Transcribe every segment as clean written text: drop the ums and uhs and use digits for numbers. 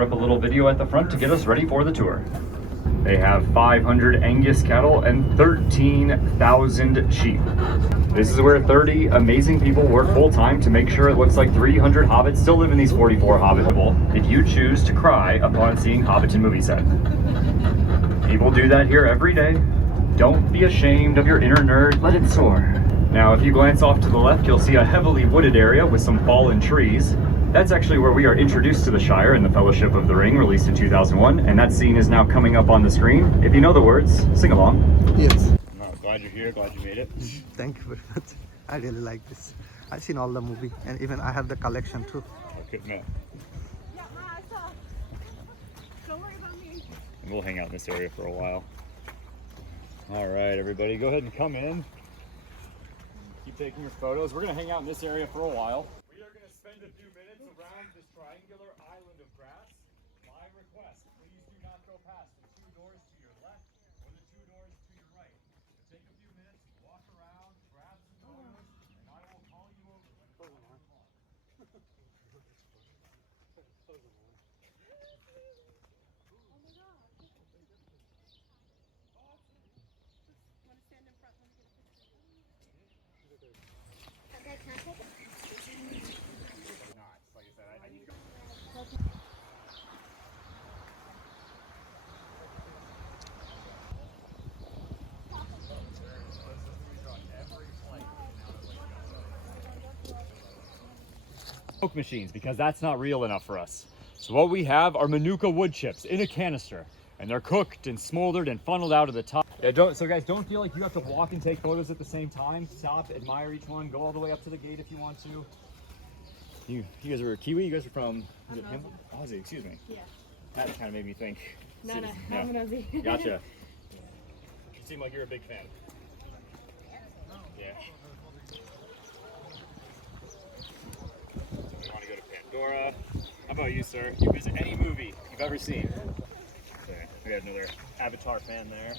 start up a little video at the front to get us ready for the tour. They have 500 Angus cattle and 13,000 sheep. This is where 30 amazing people work full-time to make sure it looks like 300 hobbits still live in these 44 Hobbit people if you choose to cry upon seeing Hobbiton Movie Set. People do that here every day. Don't be ashamed of your inner nerd, let it soar. Now, if you glance off to the left, you'll see a heavily wooded area with some fallen trees. That's actually where we are introduced to the Shire in the Fellowship of the Ring, released in 2001, and that scene is now coming up on the screen. If you know the words, sing along. Yes. Oh, glad you're here, glad you made it. Thank you very much. I really like this. I've seen all the movie and even I have the collection too. Okay, man. Don't worry about me. And we'll hang out in this area for a while. All right, everybody, go ahead and come in. Keep taking your photos. We're gonna hang out in this area for a while. We are gonna spend a few minutes around this triangular island of grass. My request, please do not go past the two doors to your left or the two doors to your right. So take a few minutes, walk around, grab some photos, and I will call you over when it's time to come on. Smoke machines, because that's not real enough for us. So what we have are Manuka wood chips in a canister, and they're cooked and smoldered and funneled out of the top. Yeah, so guys, don't feel like you have to walk and take photos at the same time. Stop, admire each one, go all the way up to the gate if you want to. You guys are Kiwi? You guys are from, is it Aussie, excuse me. Yeah. That kind of made me think. No, Yeah. I'm an Aussie. Gotcha. You seem like you're a big fan. Yeah. We want to go to Pandora. How about you, sir? You visit any movie you've ever seen. Okay. We have another Avatar fan there.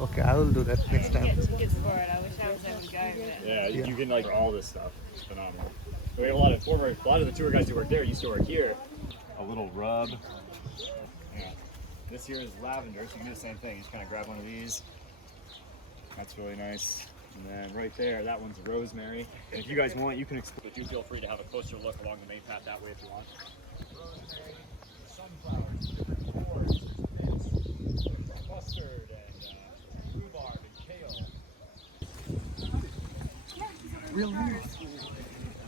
Okay, I will do that next time. Good sport. I wish I was able to go. Yeah, you can like all this stuff. It's phenomenal. We have a lot of the tour guides who work there used to work here. A little rub. Yeah. This here is lavender, so you can do the same thing. You just kind of grab one of these. That's really nice. And then right there, that one's rosemary. And if you guys want, you can explore, but you feel free to have a closer look along the main path that way if you want. Sunflowers, different fours, mints, mustard, and rhubarb and kale. Real nice.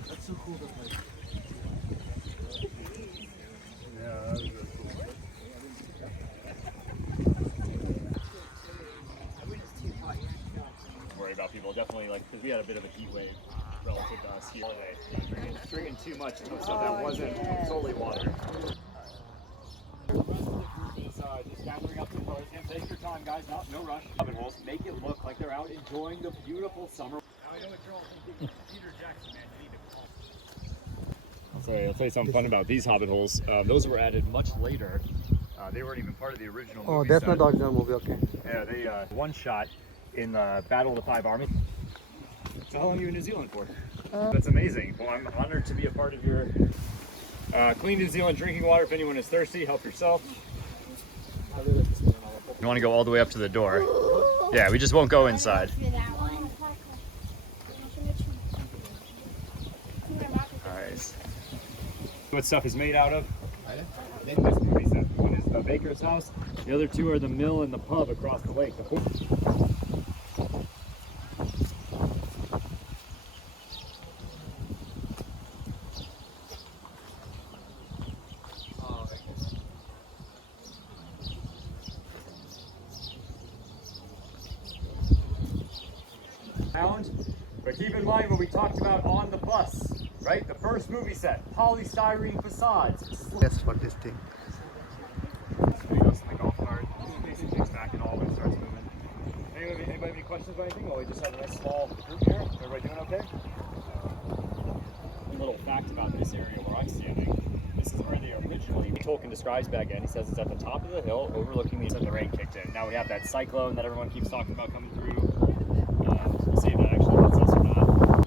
That's so cool. Worry about people, definitely, like, because we had a bit of a heat wave relative to us here. Drinking too much of stuff that wasn't solely water. Just gathering up some photos. Take your time, guys. No rush. Hobbit holes. Make it look like they're out enjoying the beautiful summer. Now I know what you're all thinking. Peter Jackson, man, you need to call. I'll tell you something fun about these Hobbit holes. Those were added much later. They weren't even part of the original movie. Oh, that's set. not the original movie, okay. Yeah, they one shot in the Battle of the Five Armies. So how long are you in New Zealand for? That's amazing. Well, I'm honored to be a part of your clean New Zealand drinking water. If anyone is thirsty, help yourself. You want to go all the way up to the door? Yeah, we just won't go inside. Nice. What stuff is made out of? In this movie set. One is the baker's house. The other two are the mill and the pub across the lake. But keep in mind what we talked about on the bus, right? The first movie set, polystyrene facades. That's for this thing. There goes the golf cart. Basically takes back and all when it starts moving. Anybody have any questions about anything? Well, we just have a nice small group here. Everybody doing okay? A little fact about this area where I'm standing. This is where they originally, Tolkien describes back again. He says it's at the top of the hill overlooking the and the rain kicked in. Now we have that cyclone that everyone keeps talking about coming through. We'll see if that actually hits us or not.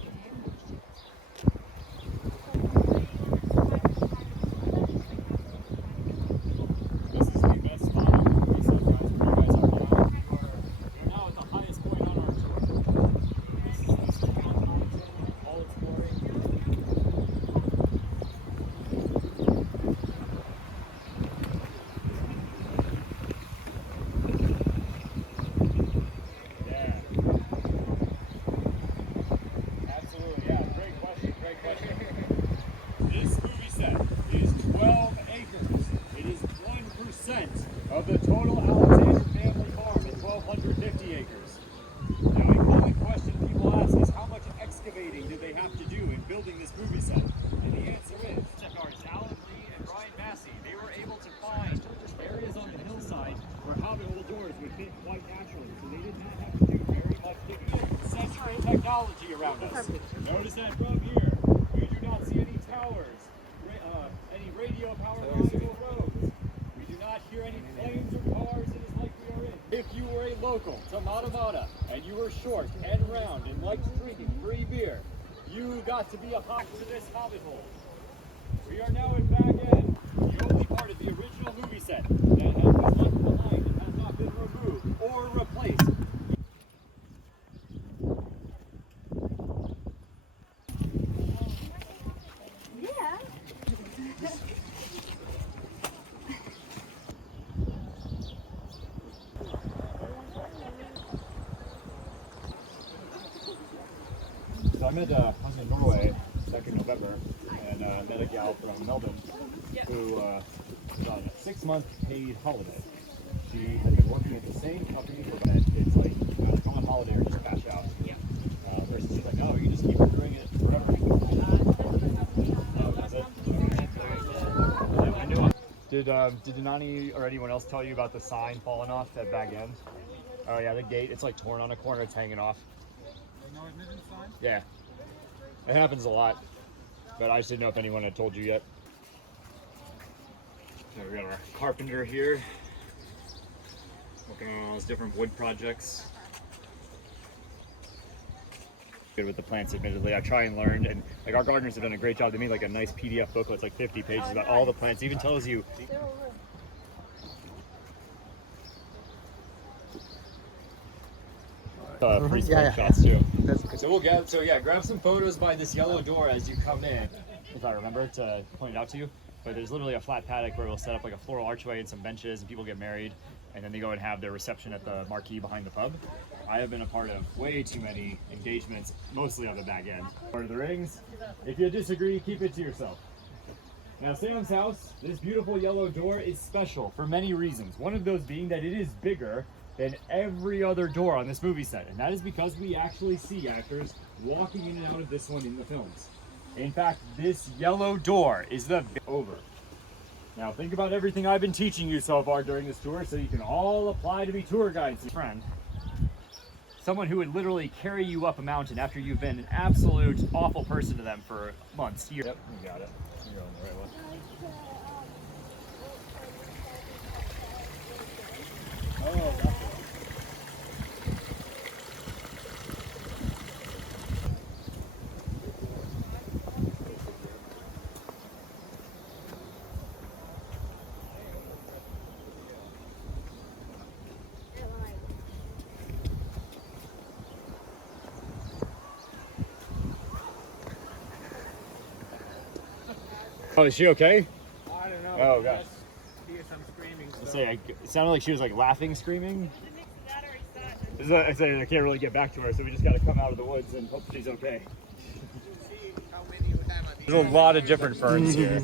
of the total Alexander family farm at 1,250 acres. Now, a common question people ask is how much excavating did they have to do in building this movie set? And the answer is, architects Alan Lee and Brian Massey, they were able to find areas on the hillside where Hobbit doors would fit quite naturally, so they did not have to do very much digging. Sensory technology around us. Notice that from here, we do not see any towers, any radio power lines or roads. We do not hear any planes or cars. It is like we are in. If you were a local to Matamata and you were short and round and liked drinking free beer, you got to be a hop to this Hobbit hole. We are now at back end, the only part of the original movie set that was left behind and has not been removed or replaced. Yeah. So I'm in Norway back in November and met a gal from Melbourne who was on a 6-month paid holiday. She had been working at the same company for that. It's like go on holiday or just bash out. Yeah. Versus she's like, oh, you just keep doing it forever. Did Denani or anyone else tell you about the sign falling off at back end? Oh yeah, the gate, it's like torn on a corner, it's hanging off. No admittance sign? Yeah. It happens a lot, but I just didn't know if anyone had told you yet. So we got our carpenter here, working on all those different wood projects. Good with the plants, admittedly. I try and learn, and like our gardeners have done a great job. They made like a nice PDF booklet, it's like 50 pages about all the plants. It even tells you. Free screenshots too. That's good. So grab some photos by this yellow door as you come in, if I remember to point it out to you. But there's literally a flat paddock where we'll set up like a floral archway and some benches, and people get married, and then they go and have their reception at the marquee behind the pub. I have been a part of way too many engagements, mostly on the back end. Lord of the Rings. If you disagree, keep it to yourself. Now, Sam's house, this beautiful yellow door is special for many reasons. One of those being that it is bigger than every other door on this movie set, and that is because we actually see actors walking in and out of this one in the films. In fact, this yellow door is the over. Now think about everything I've been teaching you so far during this tour so you can all apply to be tour guides. Friend, someone who would literally carry you up a mountain after you've been an absolute awful person to them for months, years. Yep, you got it. You're going the right way. Oh, that's it. Oh, is she okay? I don't know. Oh, gosh. Hear some screaming. I say, it sounded like she was like laughing, screaming. I say I can't really get back to her, so we just got to come out of the woods and hope she's okay. There's a lot of different ferns here.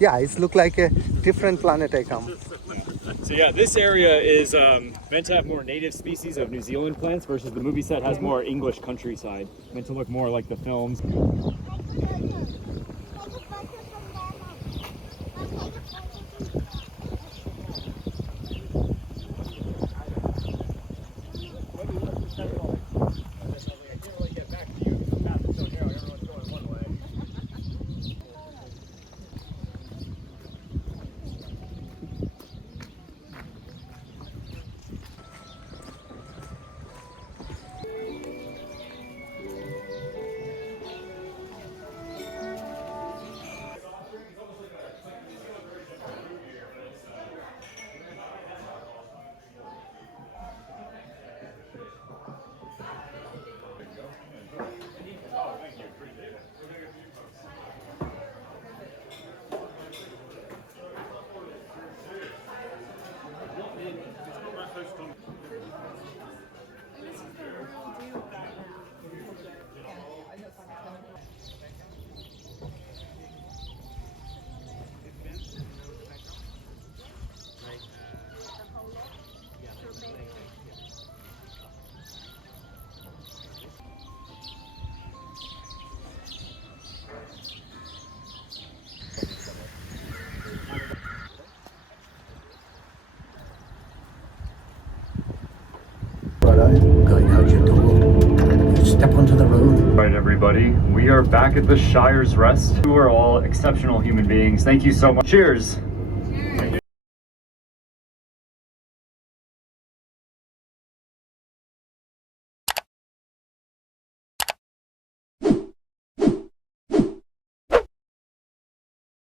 Yeah, it looks like a different planet I come. So yeah, this area is meant to have more native species of New Zealand plants versus the movie set has more English countryside. Meant to look more like the films. going out your door, you step onto the road. Right, everybody, we are back at the Shire's Rest. You are all exceptional human beings. Thank you so much. Cheers. Thank you.